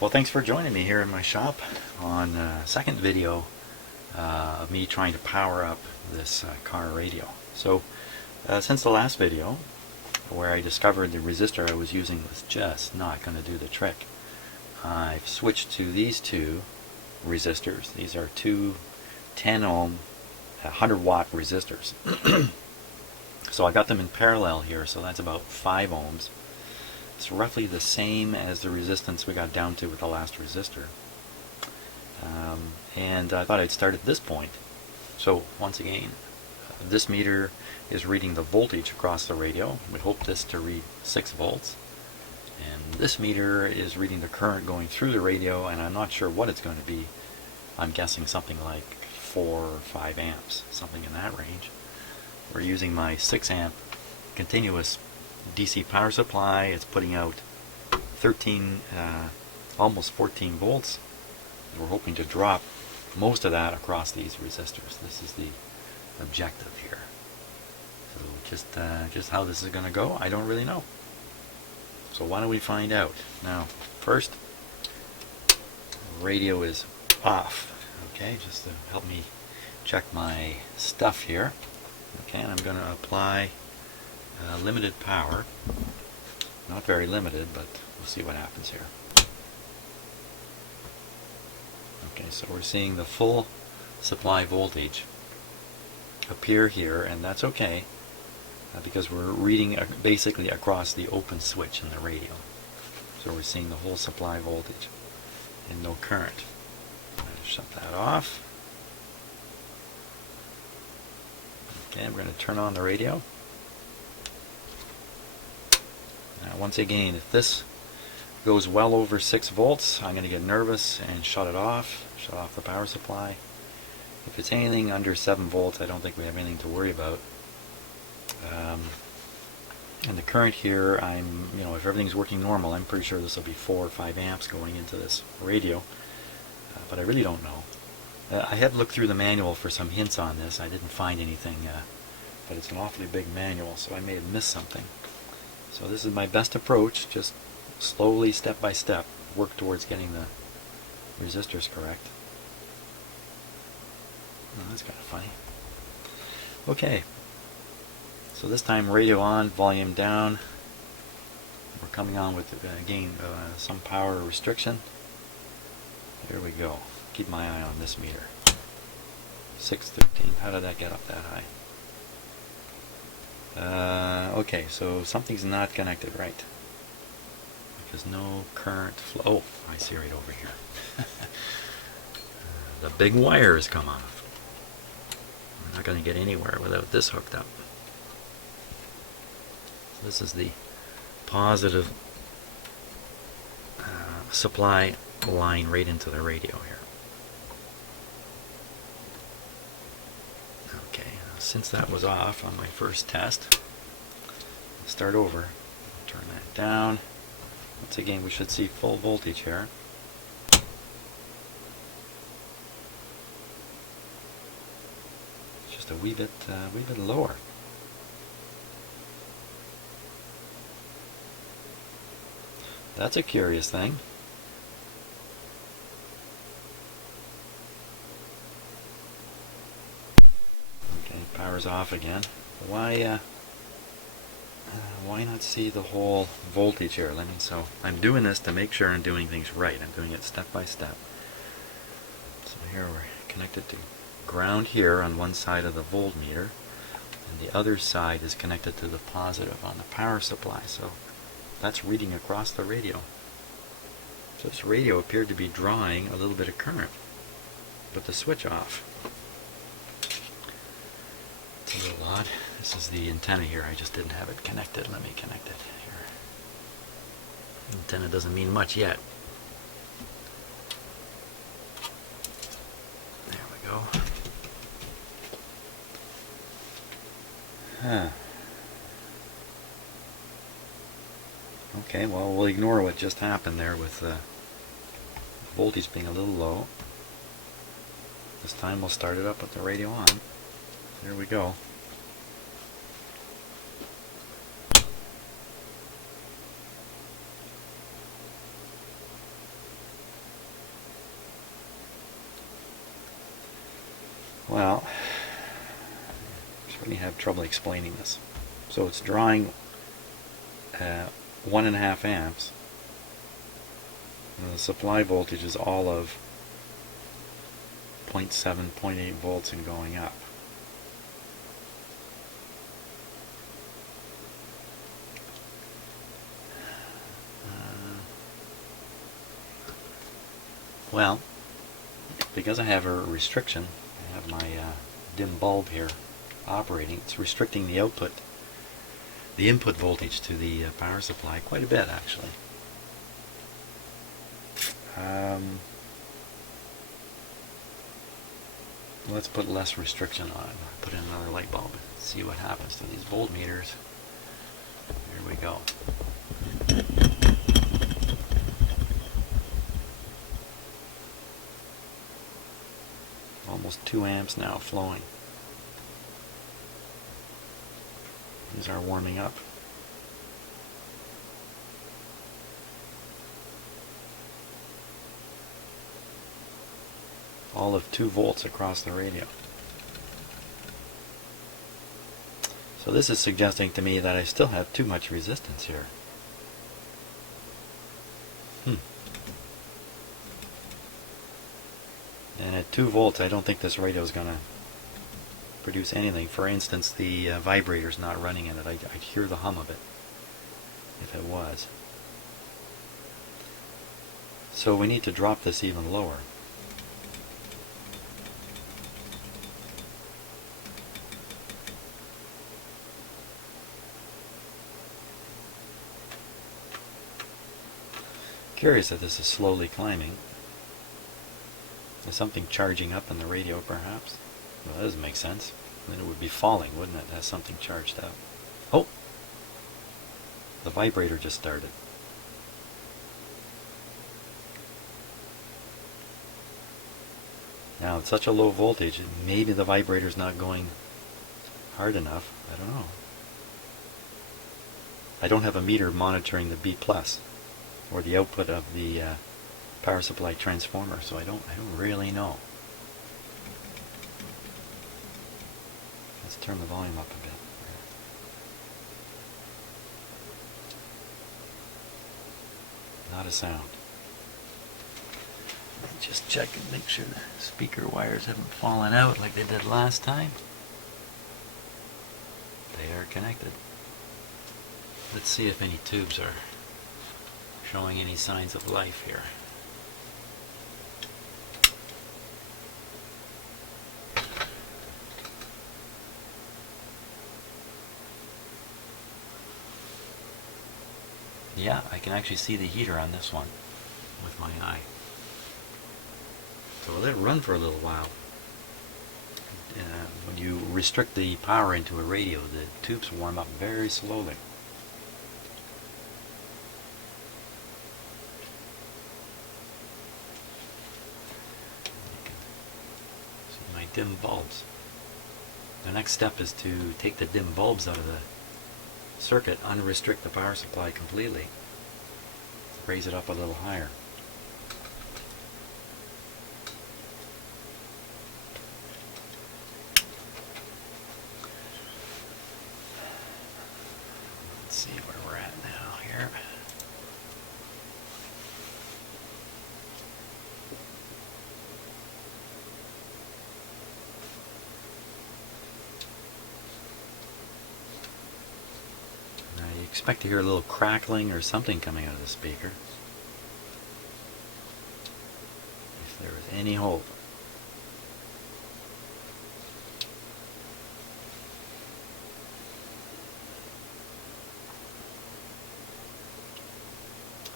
Well, thanks for joining me here in my shop on second video of me trying to power up this car radio. So since the last video where I discovered the resistor I was using was just not going to do the trick, I've switched to these two resistors. These are two 10 ohm 100 watt resistors. So I got them in parallel here, so that's about 5 ohms. It's roughly the same as the resistance we got down to with the last resistor. And I thought I'd start at this point. So once again, this meter is reading the voltage across the radio. We hope this to read 6 volts. And this meter is reading the current going through the radio, and I'm not sure what it's going to be. I'm guessing something like 4 or 5 amps, something in that range. We're using my 6 amp continuous DC power supply. It's putting out 13, almost 14 volts. We're hoping to drop most of that across these resistors. This is the objective here. So just how this is going to go, I don't really know. So why don't we find out? Now, first, radio is off. Okay, just to help me check my stuff here. Okay, and I'm going to apply limited power. Not very limited, but we'll see what happens here. Okay, so we're seeing the full supply voltage appear here, and that's okay because we're reading basically across the open switch in the radio. So we're seeing the whole supply voltage and no current. Shut that off. Okay, we're going to turn on the radio. Now, once again, if this goes well over 6 volts, I'm going to get nervous and shut it off. Shut off the power supply. If it's anything under 7 volts, I don't think we have anything to worry about. And the current here, if everything's working normal, I'm pretty sure this will be 4 or 5 amps going into this radio. But I really don't know. I have looked through the manual for some hints on this. I didn't find anything, but it's an awfully big manual, so I may have missed something. So this is my best approach, just slowly, step by step, work towards getting the resistors correct. Oh, that's kind of funny. Okay, so this time radio on, volume down. We're coming on with, again, some power restriction. Here we go. Keep my eye on this meter. 613. How did that get up that high? Okay, so something's not connected right. Because no current flow. Oh, I see right over here. The big wire has come off. We're not going to get anywhere without this hooked up. So this is the positive supply line right into the radio here. Okay, since that was off on my first test, I'll start over. Turn that down. Once again, we should see full voltage here. It's just a wee bit lower. That's a curious thing. Power's off again. Why not see the whole voltage here? So I'm doing this to make sure I'm doing things right. I'm doing it step by step. So here we're connected to ground here on one side of the voltmeter, and the other side is connected to the positive on the power supply. So that's reading across the radio. So this radio appeared to be drawing a little bit of current, but the switch off. A little odd. This is the antenna here. I just didn't have it connected. Let me connect it here. Antenna doesn't mean much yet. There we go. Okay, well, we'll ignore what just happened there with voltage being a little low. This time we'll start it up with the radio on. There we go. Well, I really have trouble explaining this. So it's drawing 1.5 amps. And the supply voltage is all of 0.7, 0.8 volts and going up. Well, because I have a restriction, I have my dim bulb here operating, it's restricting the output, the input voltage to the power supply quite a bit actually. Let's put less restriction on. Put in another light bulb and see what happens to these voltmeters. Here we go. Almost 2 amps now flowing. These are warming up. All of 2 volts across the radio. So this is suggesting to me that I still have too much resistance here. And at 2 volts I don't think this radio is going to produce anything. For instance, the vibrator's not running in it. I'd hear the hum of it if it was. So we need to drop this even lower. Curious that this is slowly climbing. Is something charging up in the radio perhaps? Well, that doesn't make sense. Then it would be falling, wouldn't it? It has something charged up. Oh! The vibrator just started. Now at such a low voltage, maybe the vibrator's not going hard enough. I don't know. I don't have a meter monitoring the B+, or the output of the power supply transformer, so I don't really know. Let's turn the volume up a bit. Not a sound. Just check and make sure the speaker wires haven't fallen out like they did last time. They are connected. Let's see if any tubes are showing any signs of life here. Yeah, I can actually see the heater on this one with my eye. So we'll let it run for a little while. When you restrict the power into a radio, the tubes warm up very slowly. You can see my dim bulbs. The next step is to take the dim bulbs out of the circuit, unrestrict the power supply completely, raise it up a little higher. Let's see where we're at now here. You expect to hear a little crackling or something coming out of the speaker, if there is any hope.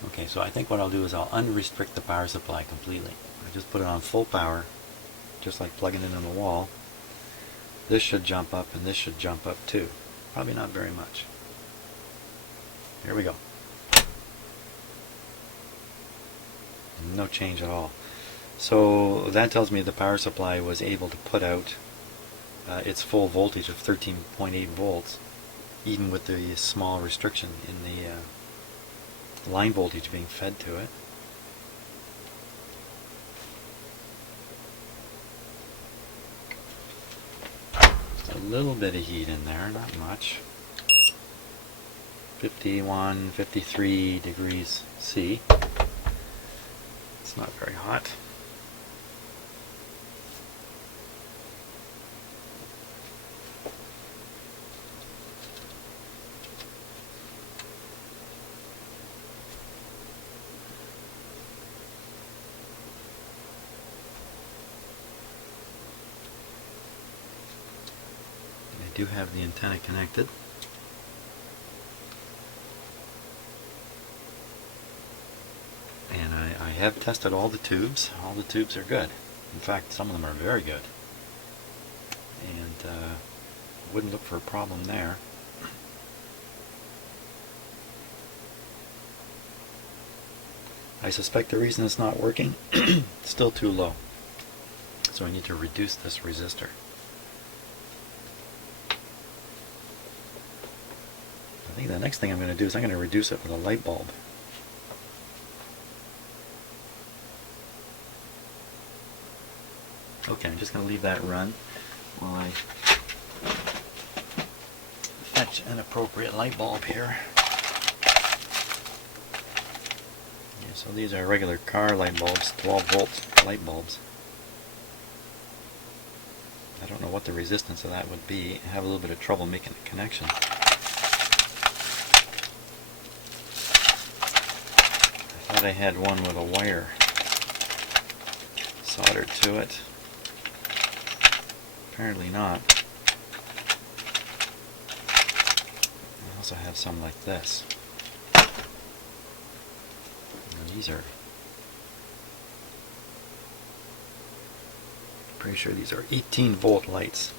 Okay, so I think what I'll do is I'll unrestrict the power supply completely. I just put it on full power, just like plugging it in the wall. This should jump up and this should jump up too. Probably not very much. Here we go. No change at all. So that tells me the power supply was able to put out its full voltage of 13.8 volts, even with the small restriction in the line voltage being fed to it. little bit of heat in there, not much. 51, 53 degrees C. It's not very hot. I do have the antenna connected. And I have tested all the tubes. All the tubes are good. In fact, some of them are very good. And wouldn't look for a problem there. I suspect the reason it's not working, it's still too low. So I need to reduce this resistor. I think the next thing I'm going to do is I'm going to reduce it with a light bulb. Okay, I'm just going to leave that run while I fetch an appropriate light bulb here. Yeah, so these are regular car light bulbs, 12 volt light bulbs. I don't know what the resistance of that would be. I have a little bit of trouble making a connection. I thought I had one with a wire soldered to it. Apparently not. I also have some like this. And these are, pretty sure these are 18 volt lights.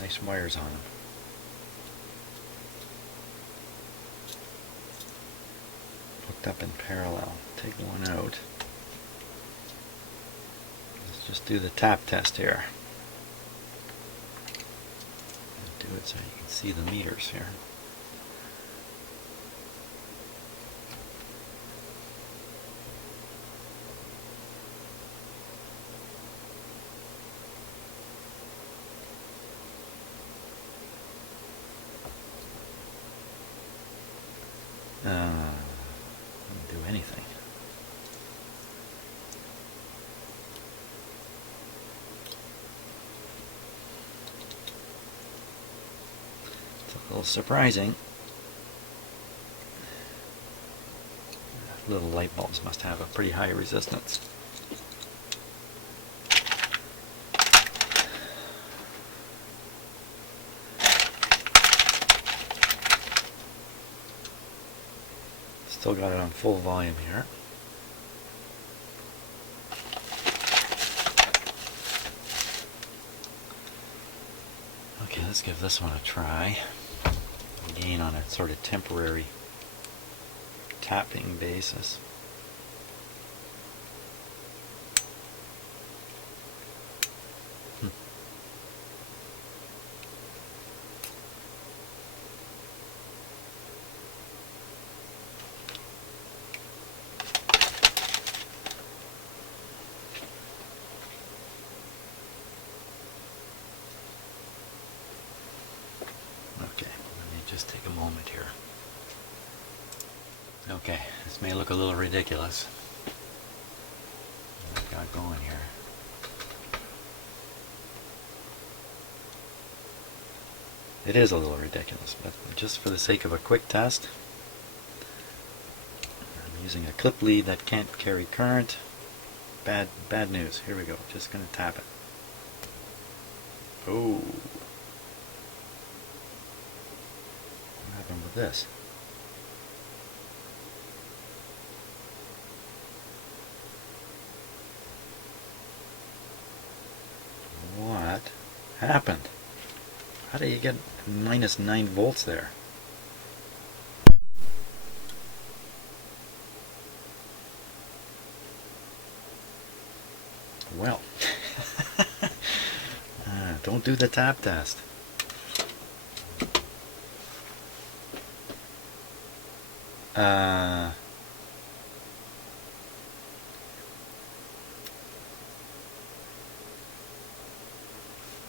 Nice wires on them. Hooked up in parallel. Take one out. Let's just do the tap test here. Do it so you can see the meters here. Doesn't do anything. It's a little surprising. Little light bulbs must have a pretty high resistance. Still got it on full volume here. Okay, let's give this one a try. Again, on a sort of temporary tapping basis. Okay, let me just take a moment here. Okay, this may look a little ridiculous. What I've got going here. It is a little ridiculous, but just for the sake of a quick test, I'm using a clip lead that can't carry current. Bad news. Here we go. Just going to tap it. Oh. What happened with this? What happened? How do you get minus 9 volts there? Well, don't do the tap test.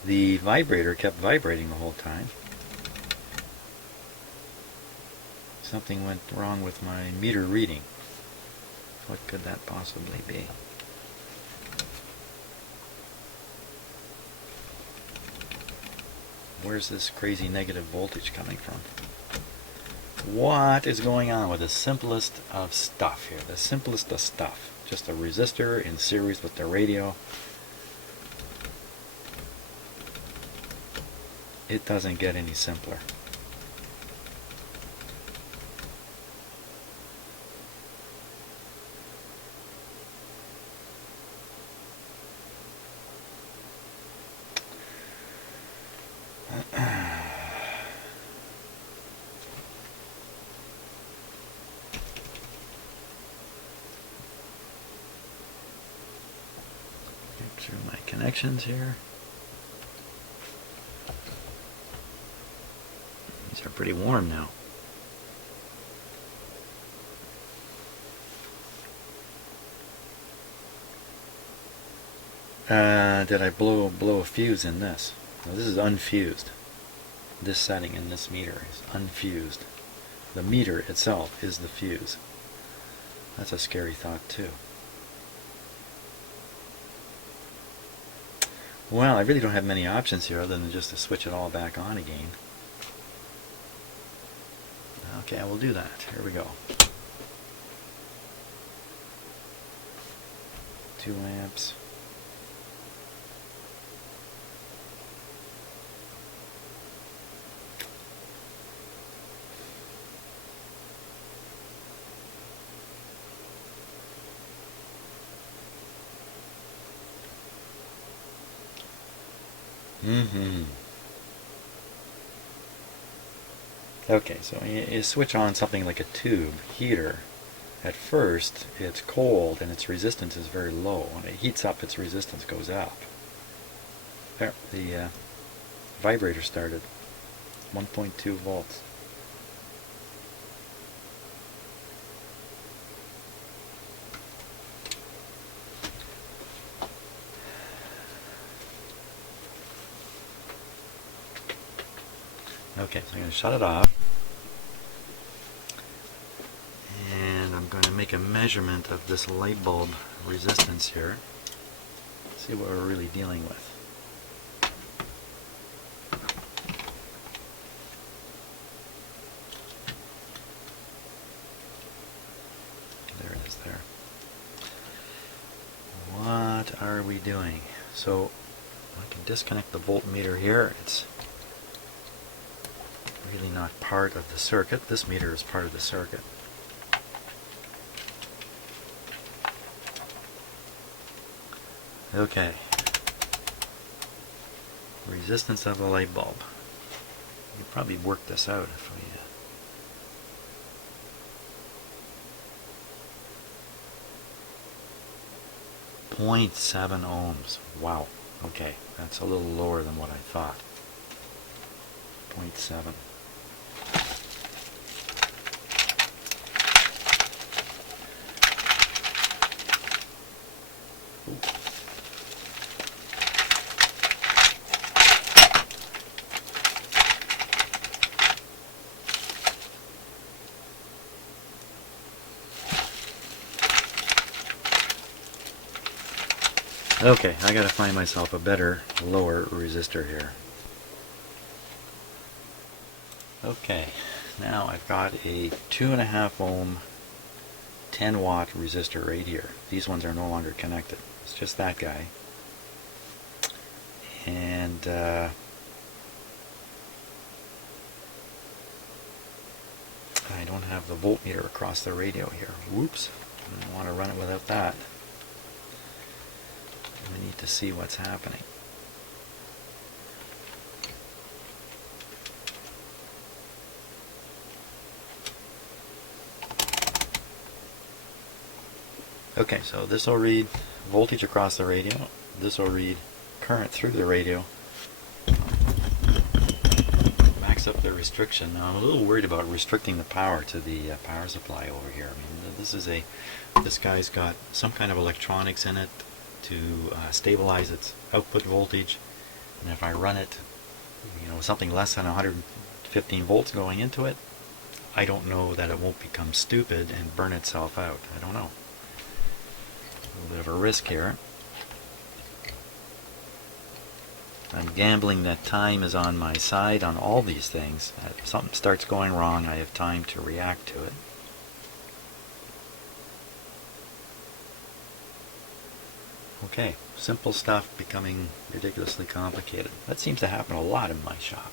the vibrator kept vibrating the whole time. Something went wrong with my meter reading. What could that possibly be? Where's this crazy negative voltage coming from? What is going on with the simplest of stuff here? The simplest of stuff. Just a resistor in series with the radio. It doesn't get any simpler. Through my connections here. These are pretty warm now. Did I blow a fuse in this? Now, this is unfused. This setting in this meter is unfused. The meter itself is the fuse. That's a scary thought too. Well, I really don't have many options here other than just to switch it all back on again. Okay, I will do that. Here we go. 2 amps. Okay, so you switch on something like a tube heater. At first, it's cold and its resistance is very low. When it heats up, its resistance goes up. There, the vibrator started. 1.2 volts. Okay, so I'm going to shut it off. And I'm going to make a measurement of this light bulb resistance here. See what we're really dealing with. There it is there. What are we doing? So I can disconnect the voltmeter here. It's really not part of the circuit. This meter is part of the circuit. Okay. Resistance of a light bulb. You could probably work this out if we 0.7 ohms. Wow. Okay, that's a little lower than what I thought. 0.7. Okay, I gotta find myself a better, lower resistor here. Okay, now I've got a 2.5 ohm 10 watt resistor right here. These ones are no longer connected. It's just that guy. And I don't have the voltmeter across the radio here. Whoops, I don't want to run it without that. We need to see what's happening. Okay, so this will read voltage across the radio. This will read current through the radio. Max up the restriction. Now I'm a little worried about restricting the power to the power supply over here. I mean, this guy's got some kind of electronics in it to stabilize its output voltage. And if I run it, something less than 115 volts going into it, I don't know that it won't become stupid and burn itself out. I don't know. A little bit of a risk here. I'm gambling that time is on my side on all these things. If something starts going wrong, I have time to react to it. Okay, simple stuff becoming ridiculously complicated. That seems to happen a lot in my shop.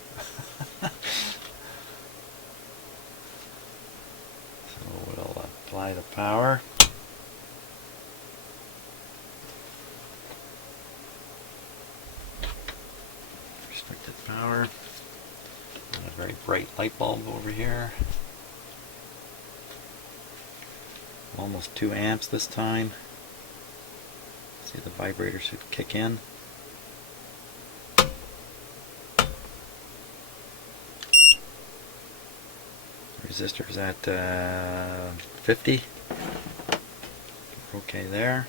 So we'll apply the power. Restricted power. And a very bright light bulb over here. Almost 2 amps this time. See, the vibrator should kick in. Resistor's at 50. Okay there.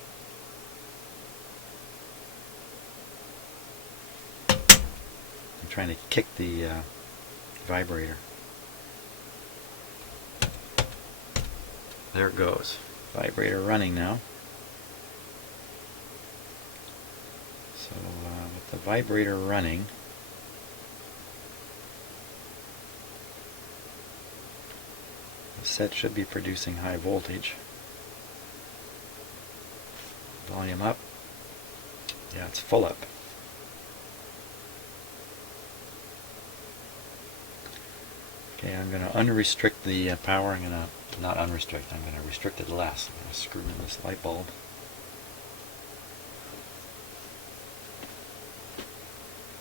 I'm trying to kick the vibrator. There it goes. Vibrator running now. So with the vibrator running, the set should be producing high voltage. Volume up. Yeah, it's full up. Okay, I'm going to unrestrict the power. I'm going to not unrestrict. I'm going to restrict it less. I'm going to screw in this light bulb.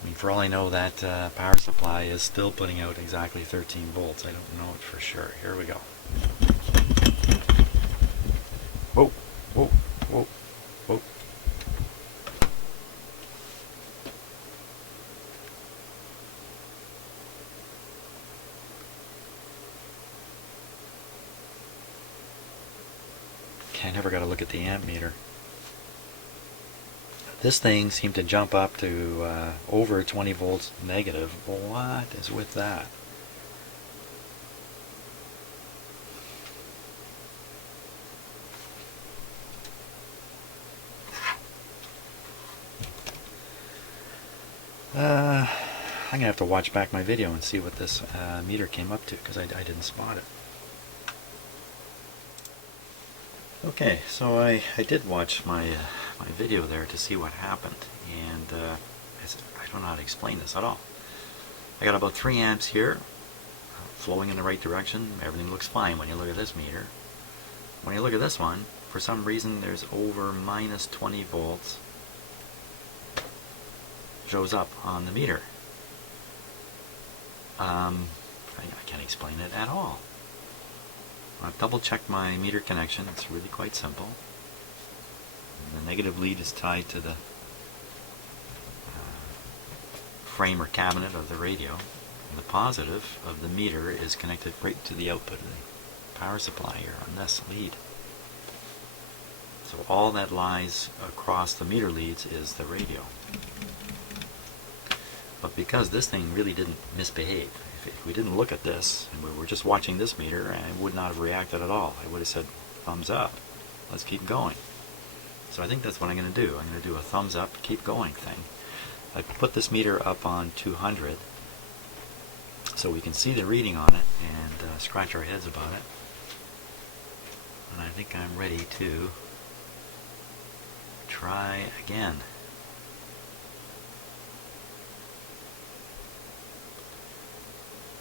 I mean, for all I know, that power supply is still putting out exactly 13 volts. I don't know it for sure. Here we go. Whoa, whoa, whoa, whoa. Okay, I never got to look at the amp meter. This thing seemed to jump up to over 20 volts negative. What is with that? I'm going to have to watch back my video and see what this meter came up to, because I didn't spot it. Okay, so I did watch my video there to see what happened, and I don't know how to explain this at all. I got about 3 amps here, flowing in the right direction. Everything looks fine when you look at this meter. When you look at this one, for some reason there's over minus 20 volts shows up on the meter. I can't explain it at all. I've double checked my meter connection. It's really quite simple. The negative lead is tied to the frame or cabinet of the radio, and the positive of the meter is connected right to the output of the power supply here on this lead. So all that lies across the meter leads is the radio. But because this thing really didn't misbehave, if we didn't look at this and we were just watching this meter, I would not have reacted at all. I would have said, thumbs up, let's keep going. So I think that's what I'm going to do. I'm going to do a thumbs up, keep going thing. I put this meter up on 200 so we can see the reading on it and scratch our heads about it. And I think I'm ready to try again.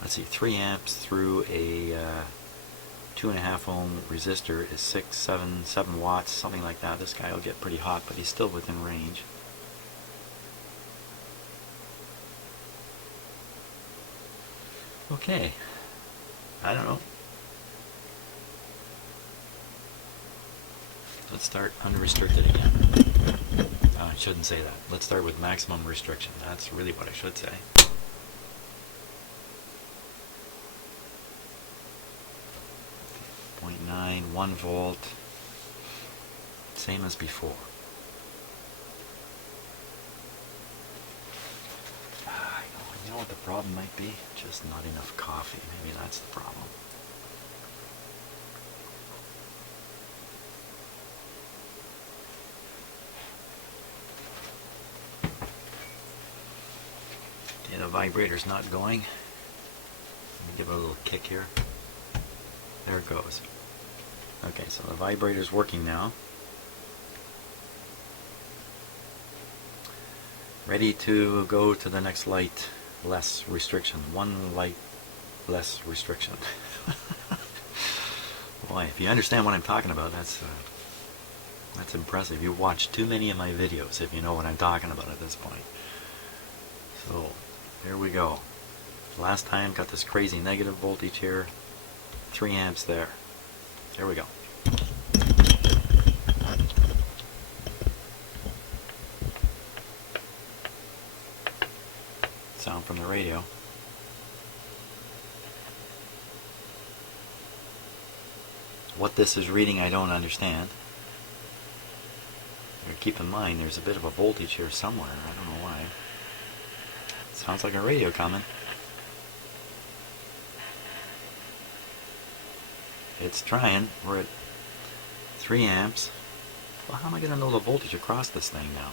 Let's see, 3 amps through a 2.5 ohm resistor is 7 watts, something like that. This guy will get pretty hot, but he's still within range. Okay, I don't know. Let's start unrestricted again. I shouldn't say that. Let's start with maximum restriction. That's really what I should say. 0.9, 1 volt, same as before. what the problem might be? Just not enough coffee. Maybe that's the problem. Okay, the vibrator's not going. Let me give it a little kick here. There it goes. Okay, so the vibrator's working now. Ready to go to the next light, less restriction. One light, less restriction. Boy, if you understand what I'm talking about, that's impressive. You've watched too many of my videos if you know what I'm talking about at this point. So, here we go. Last time, got this crazy negative voltage here. 3 amps there. There we go. Sound from the radio. What this is reading, I don't understand. Keep in mind, there's a bit of a voltage here somewhere. I don't know why. Sounds like a radio comment. It's trying. We're at 3 amps. Well, how am I going to know the voltage across this thing now?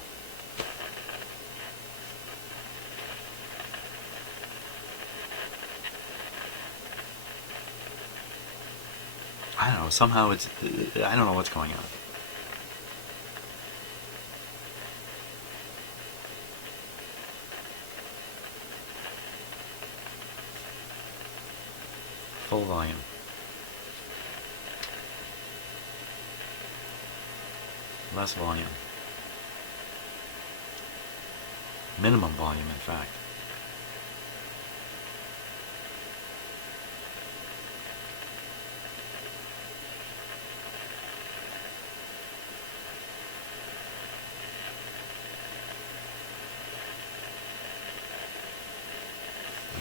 I don't know. Somehow it's... I don't know what's going on. Full volume. Less volume. Minimum volume, in fact.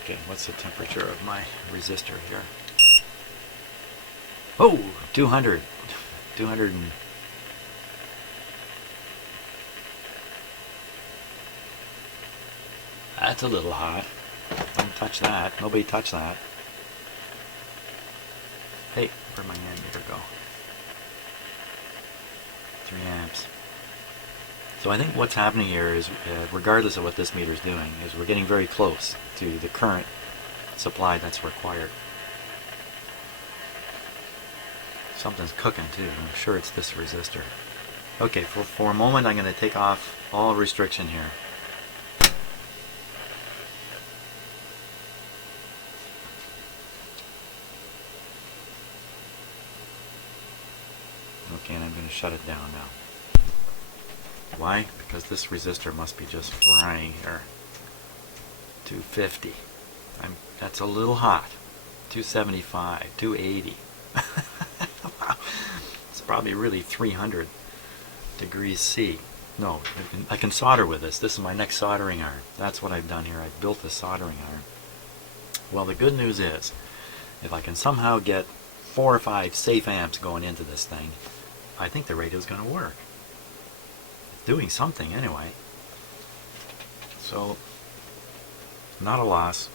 Okay, what's the temperature of my resistor here? Oh, 200. 200 and... That's a little hot. Don't touch that. Nobody touch that. Hey, where'd my ammeter go? 3 amps. So I think what's happening here is, regardless of what this meter is doing, is we're getting very close to the current supply that's required. Something's cooking too. I'm sure it's this resistor. Okay, for a moment I'm going to take off all restriction here. Okay, and I'm going to shut it down now. Why? Because this resistor must be just frying here. 250. That's a little hot. 275, 280. It's probably really 300 degrees C. No, I can solder with this. This is my next soldering iron. That's what I've done here. I've built a soldering iron. Well, the good news is, if I can somehow get 4 or 5 safe amps going into this thing, I think the radio's going to work. It's doing something anyway. So, not a loss,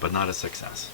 but not a success.